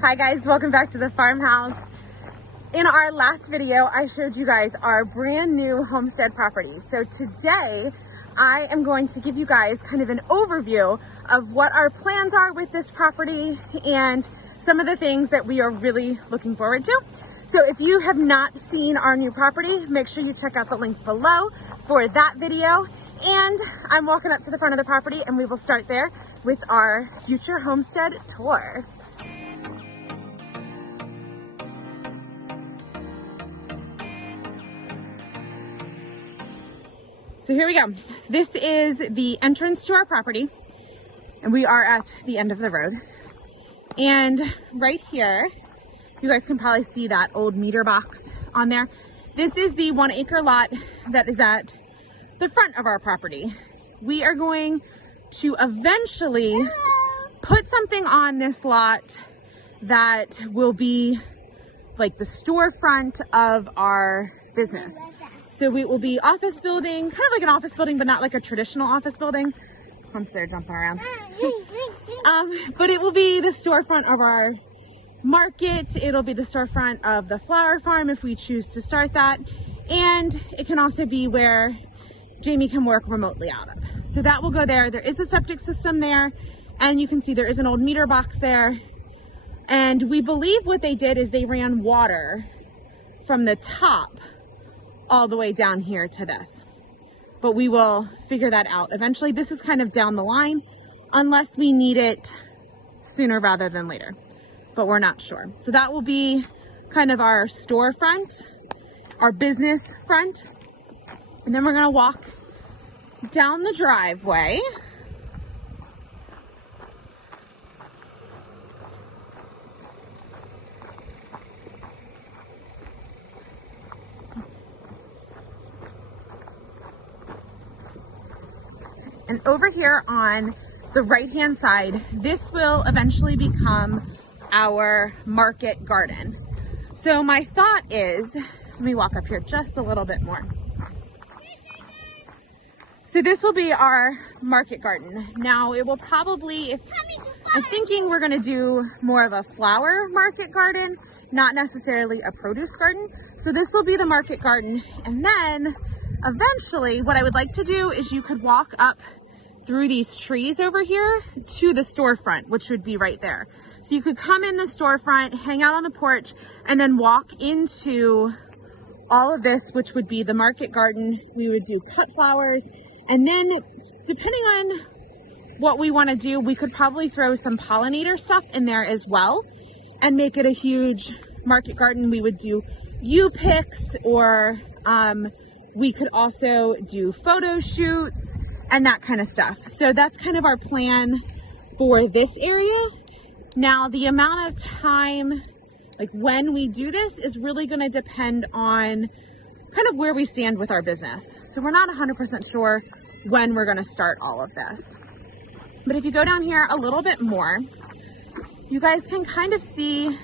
Hi guys, welcome back to the farmhouse. In our last video, I showed you guys our brand new homestead property. So today, I am going to give you guys kind of an overview of what our plans are with this property and some of the things that we are really looking forward to. So if you have not seen our new property, make sure you check out the link below for that video. And I'm walking up to the front of the property and we will start there with our future homestead tour. So here we go. This is the entrance to our property and we are at the end of the road. And right here, you guys can probably see that old meter box on there. This is the 1 acre lot that is at the front of our property. We are going to eventually put something on this lot that will be like the storefront of our business. So it will be office building, kind of like an office building, but not like a traditional office building. Mom's there jumping around. But it will be the storefront of our market. It'll be the storefront of the flower farm if we choose to start that. And it can also be where Jamie can work remotely out of. So that will go there. There is a septic system there. And you can see there is an old meter box there. And we believe what they did is they ran water from the top all the way down here to this. But we will figure that out eventually. This is kind of down the line unless we need it sooner rather than later, but we're not sure. So that will be kind of our storefront, our business front. And then we're gonna walk down the driveway. And over here on the right-hand side, this will eventually become our market garden. So my thought is, let me walk up here just a little bit more. So this will be our market garden. Now it will probably, I'm thinking we're gonna do more of a flower market garden, not necessarily a produce garden. So this will be the market garden. And then eventually what I would like to do is you could walk up through these trees over here to the storefront, which would be right there. So you could come in the storefront, hang out on the porch, and then walk into all of this, which would be the market garden. We would do cut flowers. And then depending on what we want to do, we could probably throw some pollinator stuff in there as well and make it a huge market garden. We would do U-picks, or we could also do photo shoots and that kind of stuff. So that's kind of our plan for this area. Now, the amount of time, like when we do this, is really gonna depend on kind of where we stand with our business. So we're not 100% sure when we're gonna start all of this. But if you go down here a little bit more, you guys can kind of see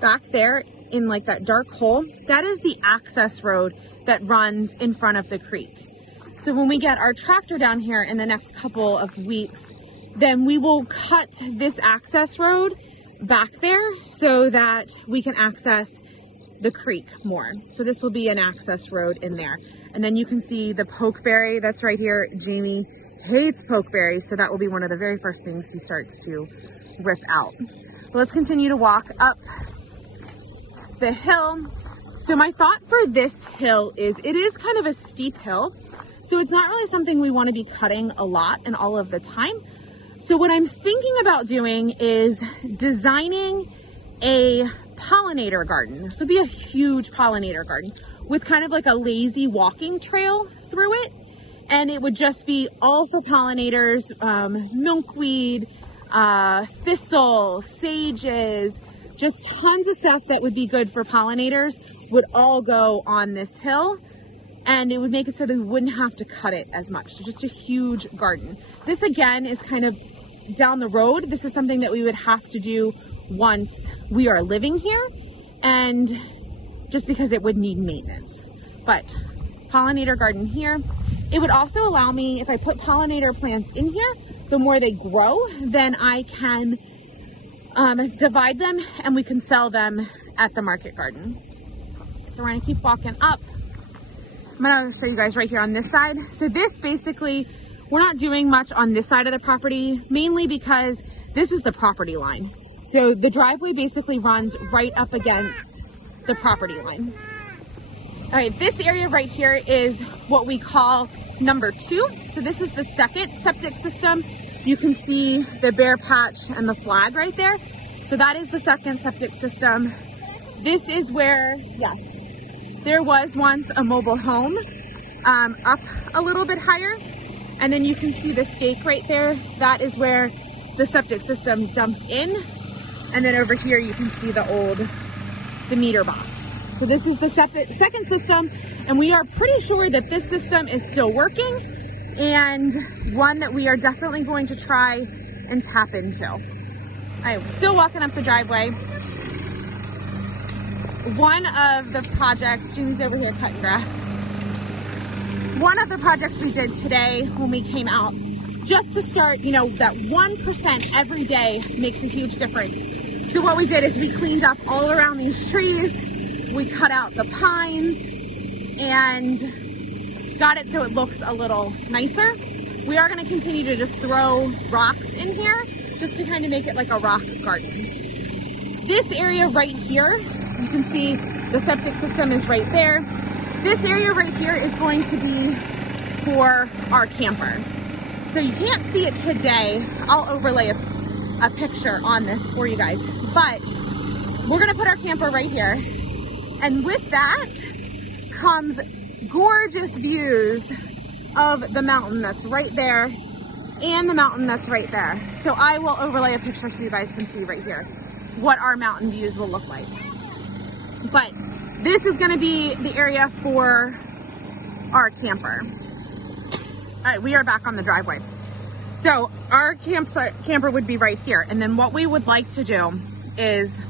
back there in like that dark hole, that is the access road that runs in front of the creek. So when we get our tractor down here in the next couple of weeks, then we will cut this access road back there so that we can access the creek more. So this will be an access road in there. And then you can see the pokeberry that's right here. Jamie hates pokeberry, so that will be one of the very first things he starts to rip out. But let's continue to walk up the hill. So my thought for this hill is it is kind of a steep hill. So it's not really something we want to be cutting a lot and all of the time. So what I'm thinking about doing is designing a pollinator garden. This would be a huge pollinator garden with kind of like a lazy walking trail through it. And it would just be all for pollinators, milkweed, thistle, sages, just tons of stuff that would be good for pollinators would all go on this hill. And it would make it so that we wouldn't have to cut it as much. So just a huge garden. This again is kind of down the road. This is something that we would have to do once we are living here, and just because it would need maintenance. But pollinator garden here. It would also allow me, if I put pollinator plants in here, the more they grow, then I can divide them, and we can sell them at the market garden. So we're gonna keep walking up. I'm gonna show you guys right here on this side. So this basically, we're not doing much on this side of the property, mainly because this is the property line. So the driveway basically runs right up against the property line. All right, this area right here is what we call number 2. So this is the second septic system. You can see the bare patch and the flag right there. So that is the second septic system. This is where, yes, there was once a mobile home up a little bit higher. And then you can see the stake right there. That is where the septic system dumped in. And then over here, you can see the meter box. So this is the second system. And we are pretty sure that this system is still working and one that we are definitely going to try and tap into. I'm still walking up the driveway. One of the projects, Jimmy's over here cutting grass. One of the projects we did today when we came out, just to start, you know, that 1% every day makes a huge difference. So what we did is we cleaned up all around these trees. We cut out the pines and got it so it looks a little nicer. We are going to continue to just throw rocks in here just to kind of make it like a rock garden. This area right here, you can see the septic system is right there. This area right here is going to be for our camper. So you can't see it today. I'll overlay a picture on this for you guys, but we're going to put our camper right here. And with that comes gorgeous views of the mountain that's right there and the mountain that's right there. So I will overlay a picture so you guys can see right here what our mountain views will look like. But this is gonna be the area for our camper. All right, we are back on the driveway. So our camper would be right here. And then what we would like to do is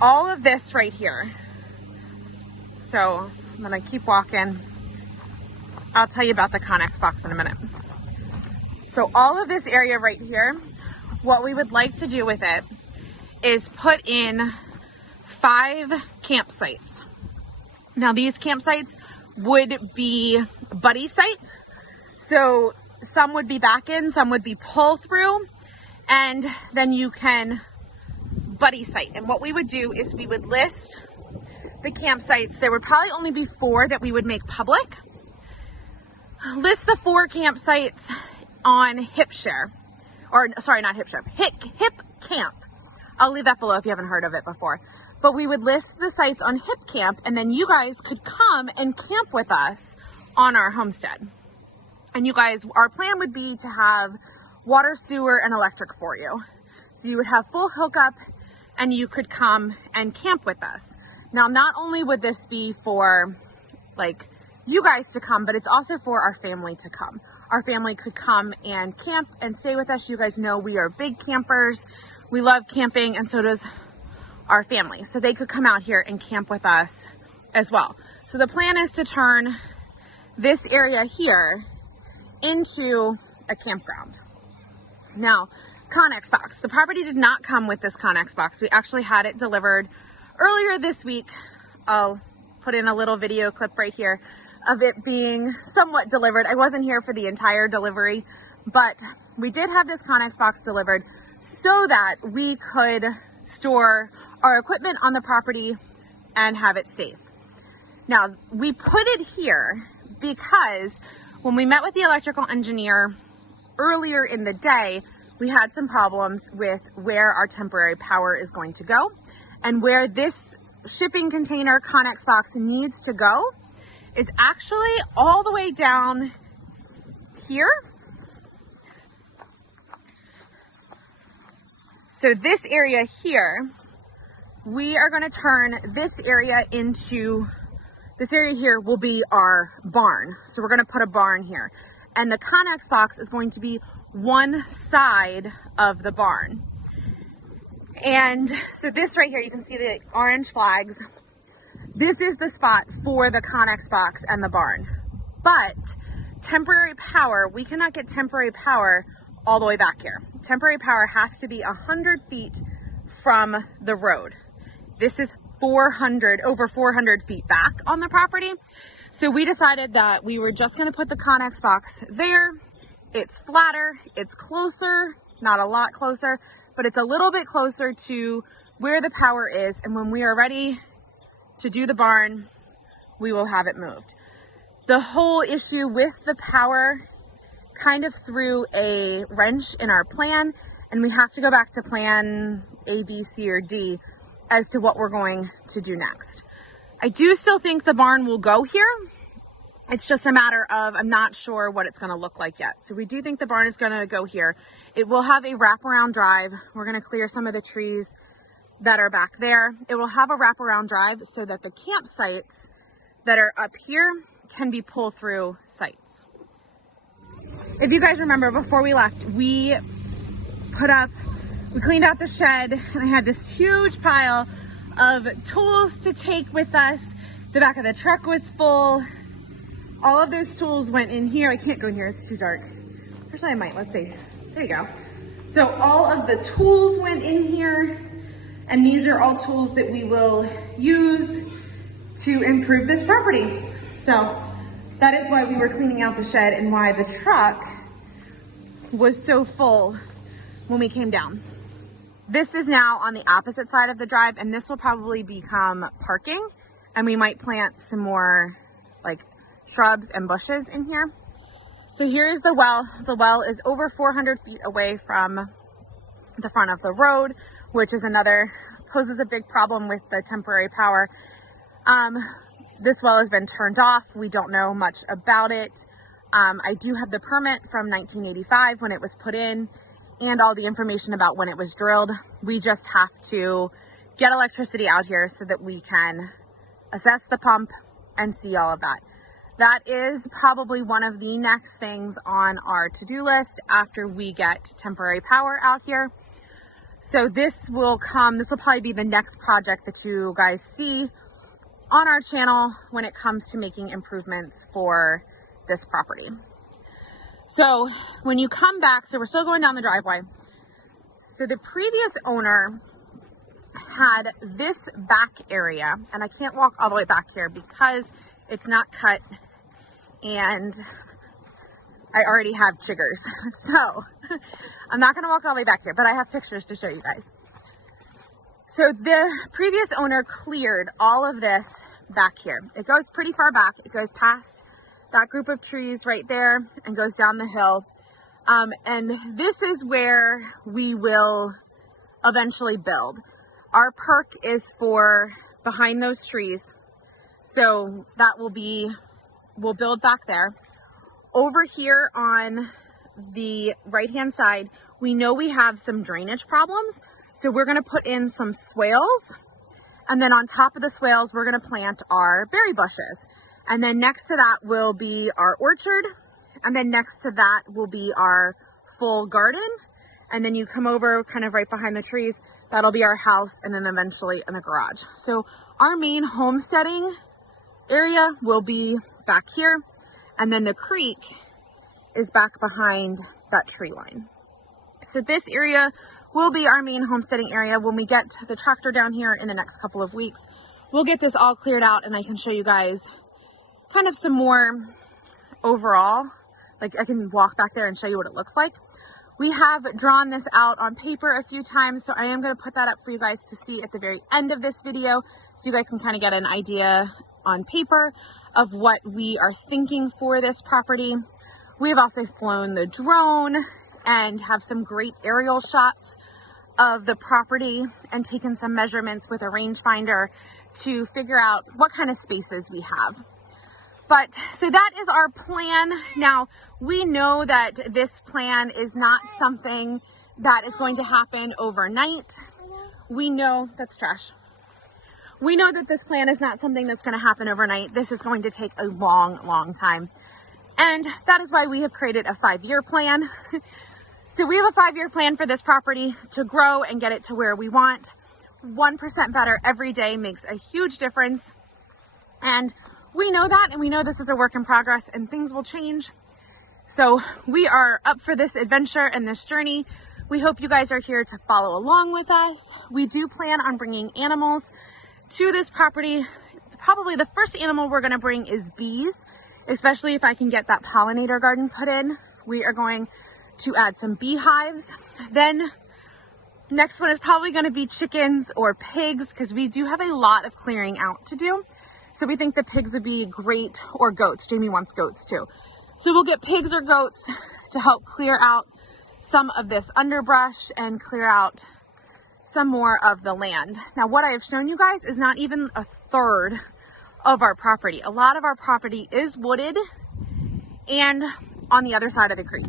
all of this right here. So I'm gonna keep walking. I'll tell you about the Connex box in a minute. So all of this area right here, what we would like to do with it is put in 5 campsites. Now these campsites would be buddy sites. So some would be back in, some would be pull through, and then you can buddy site. And what we would do is we would list the campsites. There would probably only be 4 that we would make public. List the 4 campsites on HipShare, or sorry, not HipShare, Hip Camp. I'll leave that below if you haven't heard of it before. But we would list the sites on Hip Camp, and then you guys could come and camp with us on our homestead. And you guys, our plan would be to have water, sewer, and electric for you. So you would have full hookup and you could come and camp with us. Now, not only would this be for like you guys to come, but it's also for our family to come. Our family could come and camp and stay with us. You guys know we are big campers. We love camping, and so does our family. So they could come out here and camp with us as well. So the plan is to turn this area here into a campground. Now, Connex box. The property did not come with this Connex box. We actually had it delivered earlier this week. I'll put in a little video clip right here of it being somewhat delivered. I wasn't here for the entire delivery, but we did have this Connex box delivered so that we could store our equipment on the property and have it safe. Now, we put it here because when we met with the electrical engineer earlier in the day, we had some problems with where our temporary power is going to go, and where this shipping container Connex box needs to go is actually all the way down here. So this area here, we are going to turn this area into, this area here will be our barn. So we're going to put a barn here. And the Connex box is going to be one side of the barn. And so this right here, you can see the orange flags. This is the spot for the Connex box and the barn. But temporary power, we cannot get temporary power all the way back here. temporary power has to be 100 feet from the road. This is over 400 feet back on the property. So we decided that we were just gonna put the Connex box there. It's flatter, it's closer, not a lot closer, but it's a little bit closer to where the power is. And when we are ready to do the barn, we will have it moved. The whole issue with the power kind of threw a wrench in our plan, and we have to go back to plan A, B, C, or D as to what we're going to do next. I do still think the barn will go here. It's just a matter of, I'm not sure what it's gonna look like yet. So we do think the barn is gonna go here. It will have a wraparound drive. We're gonna clear some of the trees that are back there. It will have a wraparound drive so that the campsites that are up here can be pull-through sites. If you guys remember, before we left, we cleaned out the shed, and I had this huge pile of tools to take with us. The back of the truck was full. All of those tools went in here. I can't go in here, it's too dark. Actually, I might, let's see. There you go. So all of the tools went in here, and these are all tools that we will use to improve this property. So that is why we were cleaning out the shed and why the truck was so full when we came down. This is now on the opposite side of the drive, and this will probably become parking, and we might plant some more like shrubs and bushes in here. So here's the well. The well is over 400 feet away from the front of the road, which is poses a big problem with the temporary power. This well has been turned off. We don't know much about it. I do have the permit from 1985 when it was put in, and all the information about when it was drilled. We just have to get electricity out here so that we can assess the pump and see all of that. That is probably one of the next things on our to-do list after we get temporary power out here. So this will probably be the next project that you guys see on our channel when it comes to making improvements for this property. So when you come back, so we're still going down the driveway. So the previous owner had this back area, and I can't walk all the way back here because it's not cut and I already have chiggers. So I'm not gonna walk all the way back here, but I have pictures to show you guys. So the previous owner cleared all of this back here. It goes pretty far back. It goes past that group of trees right there and goes down the hill. And this is where we will eventually build. Our perk is for behind those trees. So that we'll build back there. Over here on the right-hand side, we know we have some drainage problems. So we're gonna put in some swales. And then on top of the swales, we're gonna plant our berry bushes. And then next to that will be our orchard. And then next to that will be our full garden. And then you come over kind of right behind the trees, that'll be our house, and then eventually in the garage. So our main homesteading area will be back here. And then the creek is back behind that tree line. So this area will be our main homesteading area. When we get the tractor down here in the next couple of weeks, we'll get this all cleared out and I can show you guys kind of some more overall, like I can walk back there and show you what it looks like. We have drawn this out on paper a few times, so I am going to put that up for you guys to see at the very end of this video, so you guys can kind of get an idea on paper of what we are thinking for this property. We have also flown the drone and have some great aerial shots of the property and taken some measurements with a rangefinder to figure out what kind of spaces we have. But so that is our plan. Now, we know that this plan is not something that is going to happen overnight. We know that's trash. We know that this plan is not something that's going to happen overnight. This is going to take a long, long time. And that is why we have created a 5-year plan. So we have a 5-year plan for this property to grow and get it to where we want. 1% better every day makes a huge difference. And we know that, and we know this is a work in progress and things will change. So we are up for this adventure and this journey. We hope you guys are here to follow along with us. We do plan on bringing animals to this property. Probably the first animal we're gonna bring is bees, especially if I can get that pollinator garden put in. We are going to add some beehives. Then next one is probably gonna be chickens or pigs, because we do have a lot of clearing out to do. So we think the pigs would be great, or goats. Jamie wants goats too. So we'll get pigs or goats to help clear out some of this underbrush and clear out some more of the land. Now, what I have shown you guys is not even a third of our property. A lot of our property is wooded and on the other side of the creek.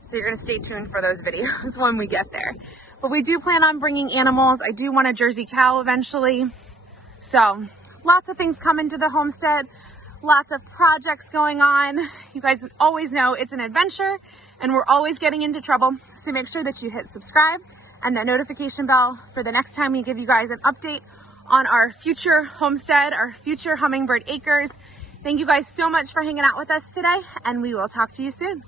So you're gonna stay tuned for those videos when we get there. But we do plan on bringing animals. I do want a Jersey cow eventually. So lots of things coming to the homestead, lots of projects going on. You guys always know it's an adventure and we're always getting into trouble. So make sure that you hit subscribe and that notification bell for the next time we give you guys an update on our future homestead, our future hummingbird acres. Thank you guys so much for hanging out with us today, and we will talk to you soon.